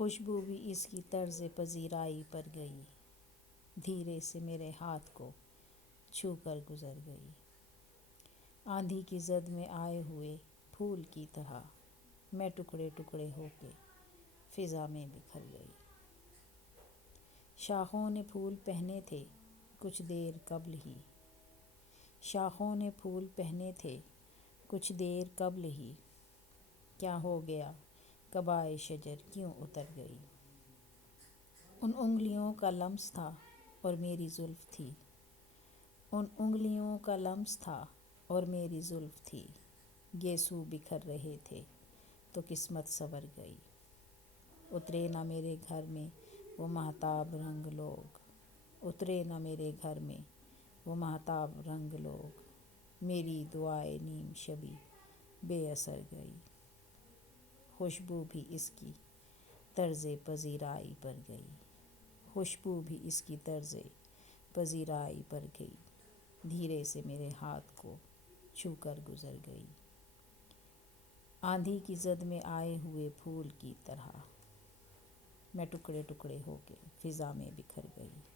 خوشبو بھی اس کی طرز پذیرائی پر گئی، دھیرے سے میرے ہاتھ کو چھو کر گزر گئی۔ آندھی کی زد میں آئے ہوئے پھول کی طرح میں ٹکڑے ٹکڑے ہو کے فضا میں بکھر گئی۔ شاخوں نے پھول پہنے تھے کچھ دیر قبل ہی، شاخوں نے پھول پہنے تھے کچھ دیر قبل ہی، کیا ہو گیا قبائے شجر کیوں اتر گئی؟ ان انگلیوں کا لمس تھا اور میری زلف تھی، ان انگلیوں کا لمس تھا اور میری زلف تھی، گیسو بکھر رہے تھے تو قسمت سنور گئی۔ اترے نہ میرے گھر میں وہ مہتاب رنگ لوگ، اترے نہ میرے گھر میں وہ مہتاب رنگ لوگ، میری دعائے نیم شبی بے اثر گئی۔ خوشبو بھی اس کی طرز پذیرائی پر گئی، خوشبو بھی اس کی طرز پذیرائی پر گئی، دھیرے سے میرے ہاتھ کو چھو کر گزر گئی۔ آندھی کی زد میں آئے ہوئے پھول کی طرح میں ٹکڑے ٹکڑے ہو کے فضا میں بکھر گئی۔